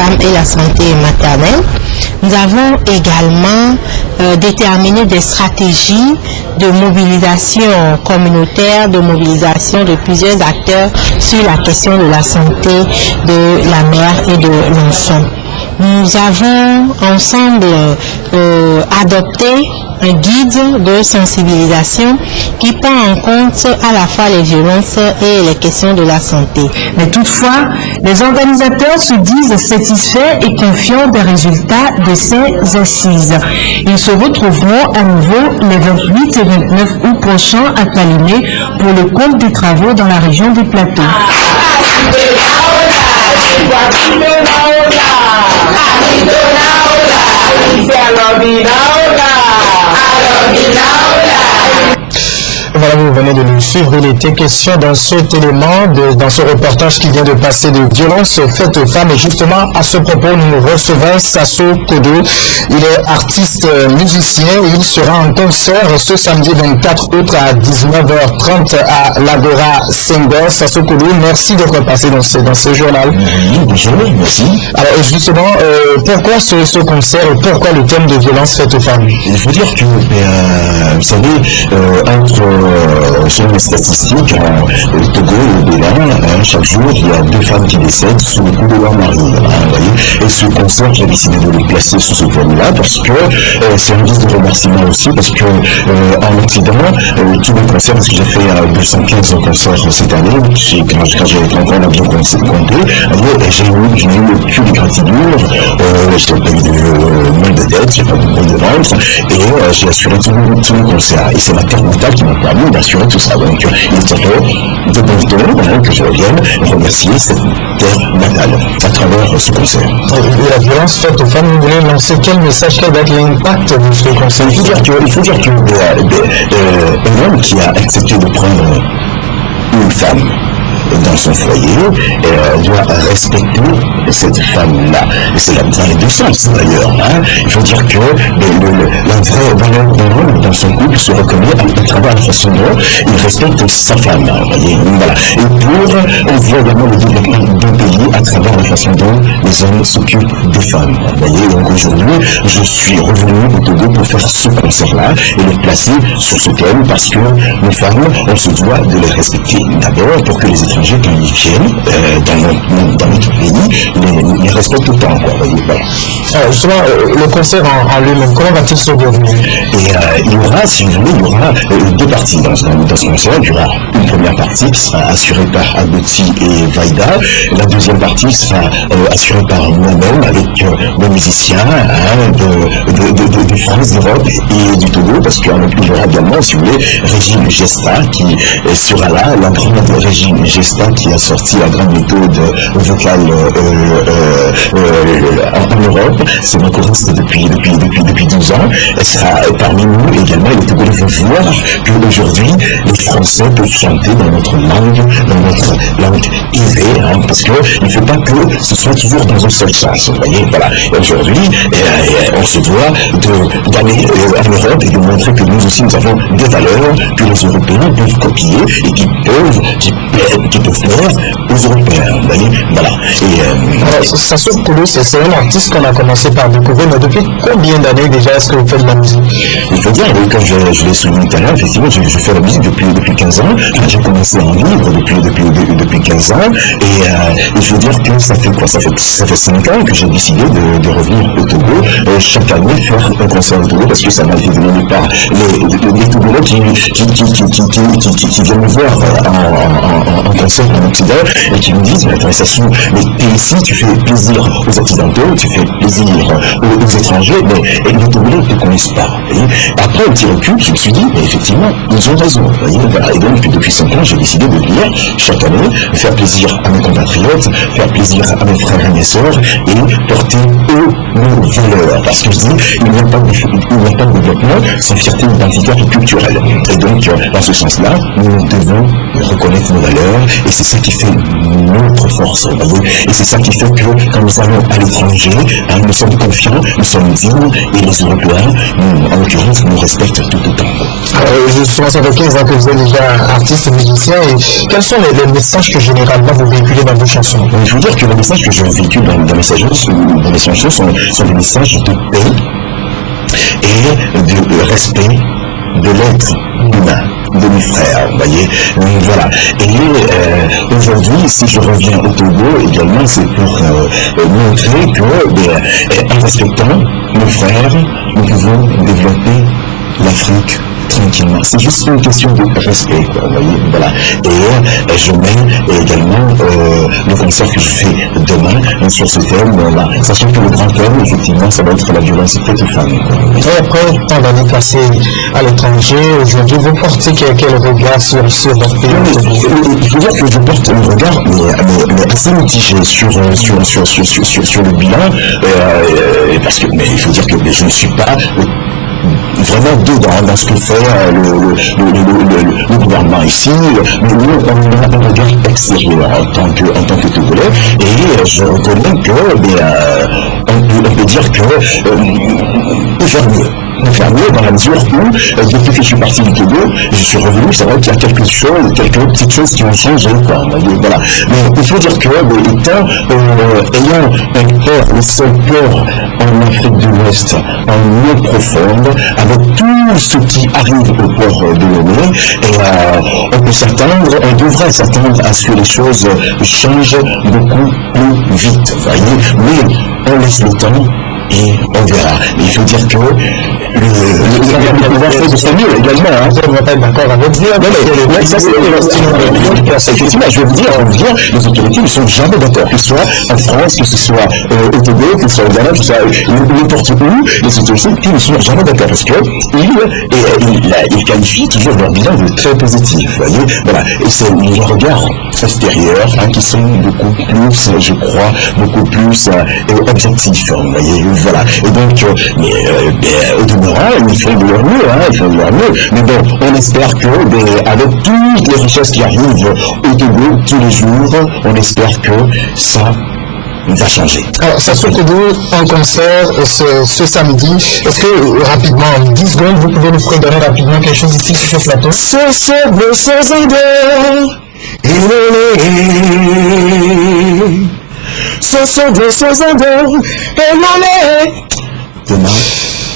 femmes et la santé maternelle. Nous avons également déterminé des stratégies de mobilisation communautaire, de mobilisation de plusieurs acteurs sur la question de la santé de la mère et de l'enfant. Nous avons ensemble adopté un guide de sensibilisation qui prend en compte à la fois les violences et les questions de la santé. Mais toutefois, les organisateurs se disent satisfaits et confiants des résultats de ces assises. Ils se retrouveront à nouveau les 28 et 29 août prochains à Calumet pour le compte des travaux dans la région des Plateaux. Voilà, vous venez de nous suivre. Il était question dans cet élément, dans ce reportage qui vient de passer de violences faites aux femmes. Et justement, à ce propos, nous recevons Sasso Kodo. Il est artiste musicien et il sera en concert ce samedi 24 août à 19h30 à l'Agora Singer. Sasso Kodo, merci d'être passé dans ce journal. Oui, bonjour, merci. Alors justement, pourquoi ce concert et pourquoi le thème de violence faites aux femmes? Il faut dire que, vous savez, selon les statistiques, au Togo et au Bénin, chaque jour, il y a 2 femmes qui décèdent sous le coup de leur mari. Et ce concert, j'ai décidé de le placer sous ce thème-là parce que c'est un guise de remerciement aussi, parce que en Occident, tous les concerts, parce que j'ai fait 215 concerts cette année, quand on a bien compté, j'ai eu le cul de gratitude, j'ai pas eu de mal de dette, j'ai pas eu de mal de vente, et j'ai assuré tous les concerts. Et c'est ma carte mentale qui m'a permis d'assurer tout ça. Donc, il est de bon temps que je revienne remercier cette terre natale à travers ce concert. Et la violence faite aux femmes, vous voulez lancer quel message, quel va être l'impact de ce concert? Il faut dire qu'un homme qui a accepté de prendre une femme dans son foyer doit respecter cette femme-là. Et c'est dans les deux sens d'ailleurs. Il faut dire que la vraie valeur d'un homme dans son couple se reconnaît à travers la façon dont il respecte sa femme. Voyez, voilà. Et on voit également le développement d'un pays à travers la façon dont les hommes s'occupent des femmes. Voyez, donc aujourd'hui, je suis revenu au Togo pour faire ce concert-là et le placer sur ce thème parce que nos femmes, on se doit de les respecter d'abord pour que les étrangers, quand ils viennent dans notre pays, les respectent autant. Voilà. Alors justement, le concert en lui-même, comment va-t-il se dérouler? Et il y aura, si vous voulez, 2 parties dans ce concert. Il y aura une première partie qui sera assurée par Agoti et Vaida. La deuxième partie sera assurée par moi-même avec nos musiciens de France, d'Europe et du Togo, parce qu'il y aura également, si vous voulez, Régine Gesta qui sera là, la grande Régine Gesta qui a sorti la grande méthode vocale en Europe. C'est ma choriste depuis 12 ans. Elle sera parmi nous également. Le Togo veut voir qu'aujourd'hui, les Français peuvent chanter dans notre langue aisée, parce qu'il ne faut pas que ce soit toujours dans un seul sens. Vous voyez, voilà. Et aujourd'hui, on se doit d'aller en Europe et de montrer que nous aussi, nous avons des valeurs que les Européens peuvent copier et qui peuvent plaire aux Européens. Vous voyez, voilà. Alors, Sasso Kodo, c'est un artiste qu'on a commencé par découvrir, mais depuis combien d'années déjà est-ce que vous faites de la musique? Il faut dire, comme je l'ai souligné tout à l'heure, effectivement, je fais la musique depuis 15 ans. J'ai commencé à en vivre depuis 15 ans. Et il faut dire que ça fait quoi? Ça fait 5 ans que j'ai décidé de revenir au Togo, chaque année faire un concert au Togo, parce que ça m'a été demandé par les Togolais qui viennent me voir en concert en Occident et qui me disent, mais attends, mais ici, tu fais plaisir aux Occidentaux, tu fais plaisir aux étrangers, mais les Togolais ne te connaissent pas. Voyez. Après, au petit recul, je me suis dit, mais effectivement, ils ont raison. Voyez. Voilà. Et donc, depuis 5 ans, j'ai décidé de venir chaque année, faire plaisir à mes compatriotes, faire plaisir à mes frères et mes sœurs, et porter nos valeurs. Parce que je dis, il n'y a pas de développement sans fierté identitaire et culturelle. Et donc, dans ce sens-là, nous devons reconnaître nos valeurs, et c'est ça qui fait notre force. Voyez. Et c'est ça qui fait que, quand nous allons à l'étranger, nous sommes confiants, nous sommes dignes, et les Européens, en l'occurrence, nous respectent tout autant. Justement, ça fait 15 ans que vous êtes déjà artiste et musicien. Et quels sont les messages que généralement vous véhiculez dans vos chansons? Je veux dire que les messages que je véhicule dans mes chansons sont des messages de paix et de respect de l'être humain, de mes frères, vous voyez. Voilà. Et aujourd'hui, si je reviens au Togo, également, c'est pour montrer que, en respectant nos frères, nous pouvons développer l'Afrique tranquillement. C'est juste une question de respect, quoi, vous voyez, voilà. Et je mets également le concert que je fais demain sur ce thème-là, sachant que le grand thème, effectivement, ça va être la violence faite aux femmes. Et après tant d'années passées à l'étranger, aujourd'hui, vous portez quel regard sur votre pays? Il faut dire que je porte un regard mais assez mitigé sur le bilan, parce que il faut dire que je ne suis pas vraiment dedans dans ce que fait le gouvernement ici. Nous, on a un regard extérieur en tant que Togolais, et je reconnais que on peut dire que peut faire mieux. Faire mieux dans la mesure où, depuis que je suis parti du Togo, je suis revenu, c'est vrai qu'il y a quelques petites choses qui ont changé, quoi. Voilà. Mais il faut dire que, ayant un port, le seul port en Afrique de l'Ouest, en eau profonde, avec tout ce qui arrive au port de Lomé, on devrait s'attendre à ce que les choses changent beaucoup plus vite, vous voyez. Mais on laisse le temps et on verra. Mais il faut dire que le pouvoir fait de ce mieux également. On ne va pas être d'accord avec vous. Mais ça, c'est effectivement, je vais vous dire, les autorités ne sont jamais d'accord. Que ce soit en France, que ce soit au Togo, que ce soit au Ghana, que ce soit n'importe où, les autorités ne sont jamais d'accord parce que ils qualifient toujours leur bilan de très positif. Vous voyez, voilà. Et c'est les regards extérieurs qui sont beaucoup plus, je crois, beaucoup plus objectifs. Vous voyez, voilà. Et donc, au demeurant, ils font de leur mieux, Mais bon, on espère que, avec toutes les richesses qui arrivent au Togo tous les jours, on espère que ça va changer. Alors, Sassou Kodo en concert ce samedi. Est-ce que, rapidement, en 10 secondes, vous pouvez nous redonner rapidement quelque chose ici sur ce plateau? Demain,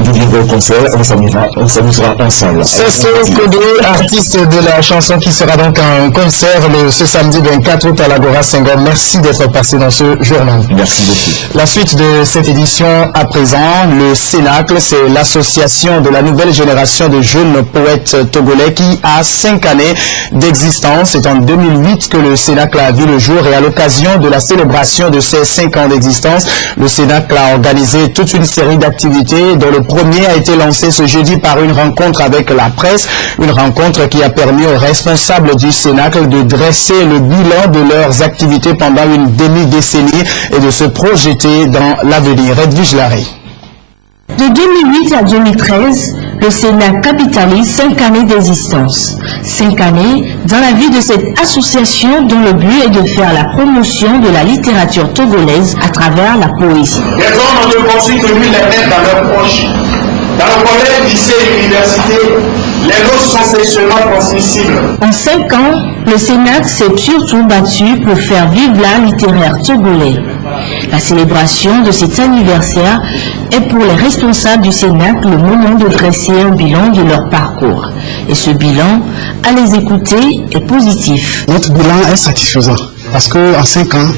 vous viendrez au concert, on s'amusera ensemble. Sassou Kodo, artiste de la chanson, qui sera donc en concert ce samedi 24 août à l'Agora Senghor. Merci d'être passé dans ce journal. Merci beaucoup. La suite de cette édition à présent, le Cénacle, c'est l'association de la nouvelle génération de jeunes poètes togolais qui a 5 années d'existence. C'est en 2008 que le Cénacle a vu le jour, et à l'occasion de la célébration de ces 5 ans d'existence, le Cénacle a organisé toute une série d'activités dont le premier a été lancé ce jeudi par une rencontre avec la presse, une rencontre qui a permis aux responsables du Cénacle de dresser le bilan de leurs activités pendant une demi-décennie et de se projeter dans l'avenir. Edwige Larry. De 2008 à 2013, le Cénacle capitalise 5 années d'existence. 5 années dans la vie de cette association dont le but est de faire la promotion de la littérature togolaise à travers la poésie. Les hommes ont de pensée que lui les mettent dans leur poche. Dans le collège, lycée et université, les notes sont sexuellement transmissibles. En 5 ans, le Cénacle s'est surtout battu pour faire vivre l'art littéraire togolais. La célébration de cet anniversaire est pour les responsables du Cénacle le moment de dresser un bilan de leur parcours. Et ce bilan, à les écouter, est positif. Notre bilan est satisfaisant. Parce qu'en 5 ans,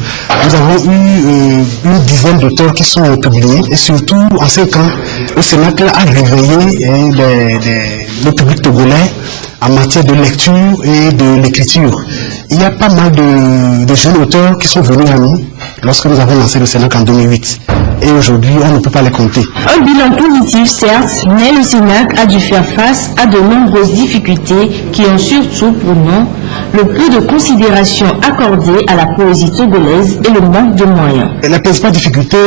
nous avons eu une dizaine d'auteurs qui sont publiés. Et surtout, en 5 ans, le Cénacle a réveillé le public togolais en matière de lecture et de l'écriture. Il y a pas mal de jeunes auteurs qui sont venus à nous lorsque nous avons lancé le Cénacle en 2008. Et aujourd'hui, on ne peut pas les compter. Un bilan positif, certes, mais le Cénacle a dû faire face à de nombreuses difficultés qui ont surtout pour nom le peu de considération accordée à la poésie togolaise et le manque de moyens. La principale difficulté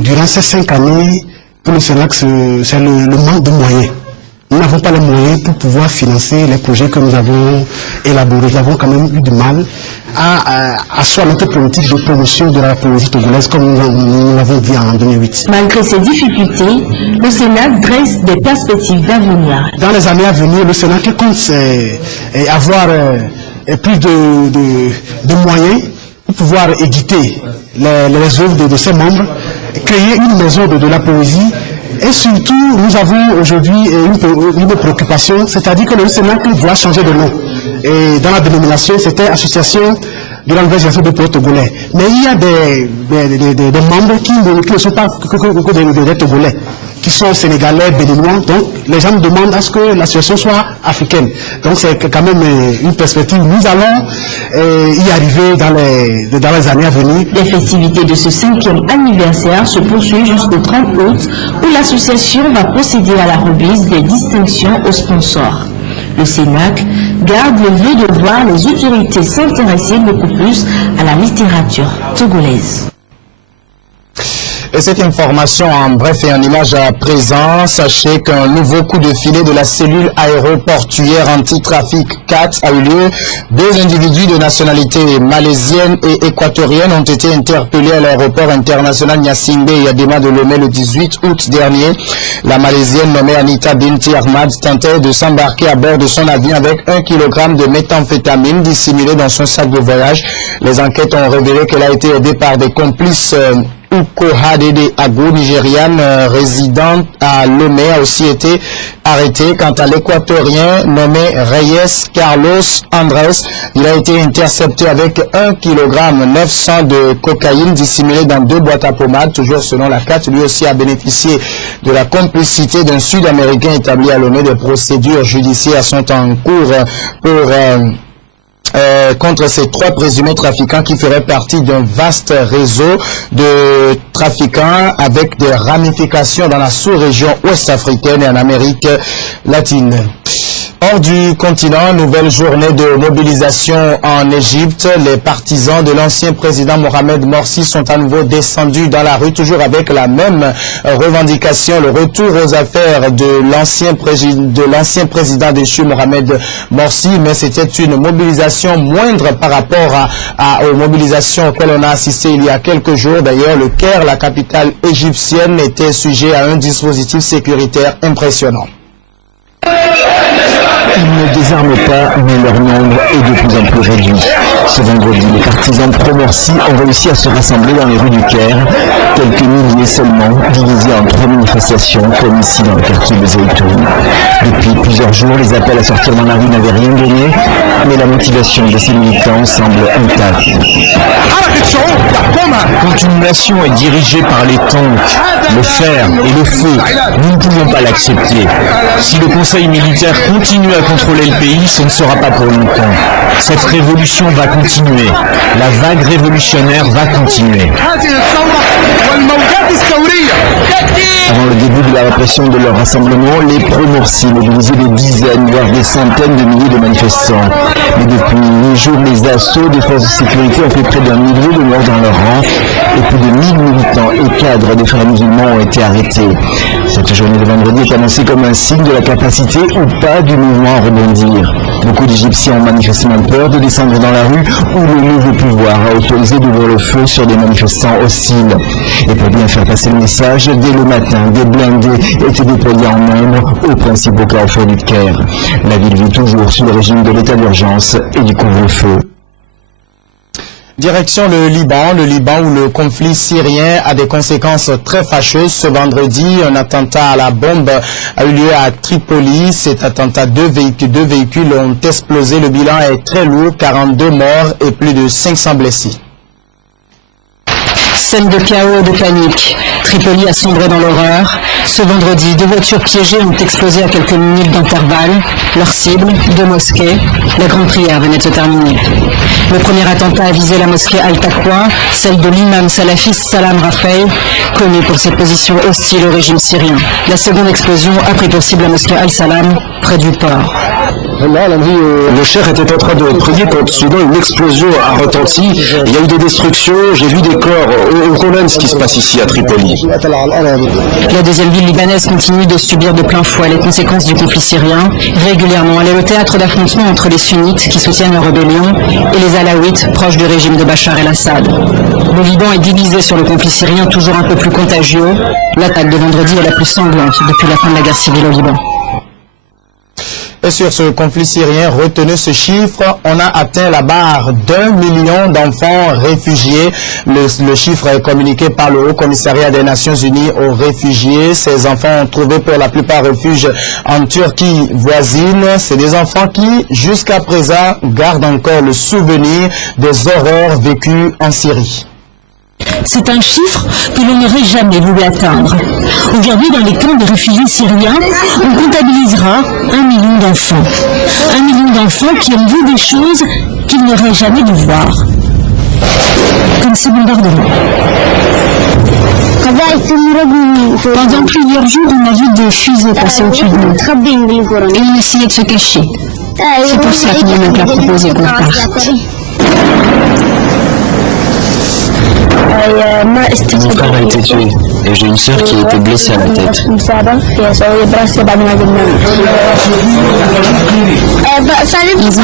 durant ces 5 années pour le Cénacle, c'est le manque de moyens. nous n'avons pas les moyens pour pouvoir financer les projets que nous avons élaborés. Nous avons quand même eu du mal à asseoir notre politique de promotion de la poésie togolaise comme nous l'avons dit en 2008. Malgré ces difficultés, le Sénat dresse des perspectives d'avenir. Dans les années à venir, le Sénat compte avoir plus de moyens pour pouvoir éditer les œuvres de ses membres, créer une maison de la poésie. Et surtout, nous avons aujourd'hui une préoccupation, c'est-à-dire que le Sénat doit changer de nom. Et dans la dénomination, c'était Association de la nouvelle génération de poètes togolais. Mais il y a des membres qui ne sont pas que des Togolais, qui sont sénégalais, béninois. Donc, les gens nous demandent à ce que l'association soit africaine. Donc, c'est quand même une perspective. Nous allons y arriver dans les années à venir. Les festivités de ce 5e anniversaire se poursuivent jusqu'au 30 août, où l'association va procéder à la remise des distinctions aux sponsors. Le Sénac garde le vœu de voir les autorités s'intéresser beaucoup plus à la littérature togolaise. Et cette information en bref et en image à présent, sachez qu'un nouveau coup de filet de la cellule aéroportuaire anti-trafic 4 a eu lieu. 2 individus de nationalité malaisienne et équatorienne ont été interpellés à l'aéroport international Nyasingbe et Yadema de Lomé le 18 août dernier. La malaisienne nommée Anita Binti Ahmad tentait de s'embarquer à bord de son avion avec 1 kg de méthamphétamine dissimulé dans son sac de voyage. Les enquêtes ont révélé qu'elle a été aidée par des complices Uko Hadede Agou, nigériane résidente à Lomé, a aussi été arrêté. Quant à l'équatorien nommé Reyes Carlos Andrés, il a été intercepté avec 1 kg 900 de cocaïne dissimulée dans 2 boîtes à pommades, toujours selon la CAT. Lui aussi a bénéficié de la complicité d'un Sud-Américain établi à Lomé. Des procédures judiciaires sont en cours pour contre ces 3 présumés trafiquants qui feraient partie d'un vaste réseau de trafiquants avec des ramifications dans la sous-région ouest-africaine et en Amérique latine. Hors du continent, nouvelle journée de mobilisation en Égypte. Les partisans de l'ancien président Mohamed Morsi sont à nouveau descendus dans la rue, toujours avec la même revendication, le retour aux affaires de l'ancien président déchu Mohamed Morsi. Mais c'était une mobilisation moindre par rapport aux mobilisations auxquelles on a assisté il y a quelques jours. D'ailleurs, le Caire, la capitale égyptienne, était sujet à un dispositif sécuritaire impressionnant. Ils ne désarment pas, mais leur nombre est de plus en plus réduit. Ce vendredi, les partisans pro-Morsi ont réussi à se rassembler dans les rues du Caire, quelques milliers seulement, divisés en 3 manifestations, comme ici dans le quartier de Zeytoun. Depuis plusieurs jours, les appels à sortir dans la rue n'avaient rien donné, mais la motivation de ces militants semble intacte. Quand une nation est dirigée par les tanks, le fer et le feu, nous ne pouvons pas l'accepter. Si le Conseil militaire continue à contrôler le pays, ce ne sera pas pour longtemps. Cette révolution va continuer. La vague révolutionnaire va continuer. Avant le début de la répression de leur rassemblement, les pro-Morsi mobilisaient des dizaines, voire des centaines de milliers de manifestants. Mais depuis 8 jours, les assauts des forces de sécurité ont fait près d'1 millier de morts dans leur rang et plus de 1000 militants et cadres des frères musulmans ont été arrêtés. Cette journée de vendredi est annoncée comme un signe de la capacité ou pas du mouvement à rebondir. Beaucoup d'Égyptiens ont manifestement peur de descendre dans la rue où le nouveau pouvoir a autorisé d'ouvrir le feu sur des manifestants hostiles. Et pour bien faire passer le message, dès le matin, des blindés étaient déployés en nombre aux principaux carrefours du Caire. La ville vit toujours sous le régime de l'état d'urgence et du couvre-feu. Direction le Liban où le conflit syrien a des conséquences très fâcheuses. Ce vendredi, un attentat à la bombe a eu lieu à Tripoli. Cet attentat, deux véhicules ont explosé. Le bilan est très lourd, 42 morts et plus de 500 blessés. Scène de chaos et de panique. Tripoli a sombré dans l'horreur. Ce vendredi, 2 voitures piégées ont explosé à quelques minutes d'intervalle. Leur cible, 2 mosquées. La grande prière venait de se terminer. Le premier attentat a visé la mosquée Al-Taqwa, celle de l'imam salafiste Salam Rafaï, connu pour ses positions hostiles au régime syrien. La seconde explosion a pris pour cible la mosquée Al-Salam, près du port. Le cher était en train de prier quand soudain une explosion a retenti. Il y a eu des destructions, j'ai vu des corps. On condamne ce qui se passe ici à Tripoli. La deuxième ville libanaise continue de subir de plein fouet les conséquences du conflit syrien. Régulièrement, elle est le théâtre d'affrontements entre les sunnites qui soutiennent la rébellion et les alaouites proches du régime de Bachar el-Assad. Le Liban est divisé sur le conflit syrien, toujours un peu plus contagieux. L'attaque de vendredi est la plus sanglante depuis la fin de la guerre civile au Liban. Et sur ce conflit syrien, retenez ce chiffre, on a atteint la barre d'1 million d'enfants réfugiés. Le chiffre est communiqué par le Haut Commissariat des Nations Unies aux réfugiés. Ces enfants ont trouvé pour la plupart refuge en Turquie voisine. C'est des enfants qui, jusqu'à présent, gardent encore le souvenir des horreurs vécues en Syrie. C'est un chiffre que l'on n'aurait jamais voulu atteindre. Aujourd'hui, dans les camps de réfugiés syriens, on comptabilisera 1 million d'enfants. 1 million d'enfants qui ont vu des choses qu'ils n'auraient jamais dû voir. Comme ces bombardements. Pendant plusieurs jours, on a vu des fusées passer au-dessus de nous. Et on essayait de se cacher. C'est pour ça qu'on nous a proposé qu'on parte. Mon frère a été tué et j'ai une sœur qui a été blessée à la tête. Ils ont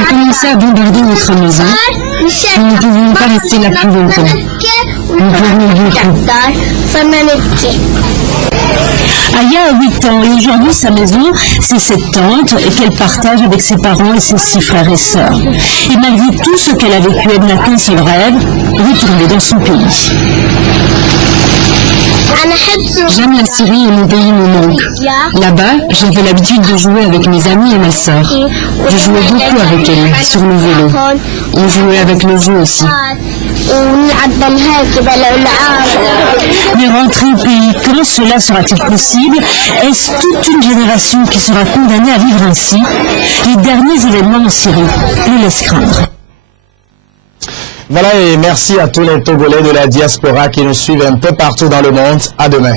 commencé à bombarder notre maison. Nous ne pouvions pas rester là plus longtemps. Nous pleurions beaucoup. Aya a 8 ans et aujourd'hui sa maison, c'est cette tante qu'elle partage avec ses parents et ses 6 frères et sœurs. Et malgré tout ce qu'elle a vécu, elle n'a qu'un seul rêve, retourner dans son pays. J'aime la Syrie et mon pays me manque. Là-bas, j'avais l'habitude de jouer avec mes amis et ma sœur. Je jouais beaucoup avec elle, sur le vélo. On jouait avec le jeu aussi. Mais rentrer au pays, comment cela sera-t-il possible? Est-ce toute une génération qui sera condamnée à vivre ainsi? Les derniers événements en Syrie nous laissent craindre. Voilà, et merci à tous les Togolais de la diaspora qui nous suivent un peu partout dans le monde. À demain.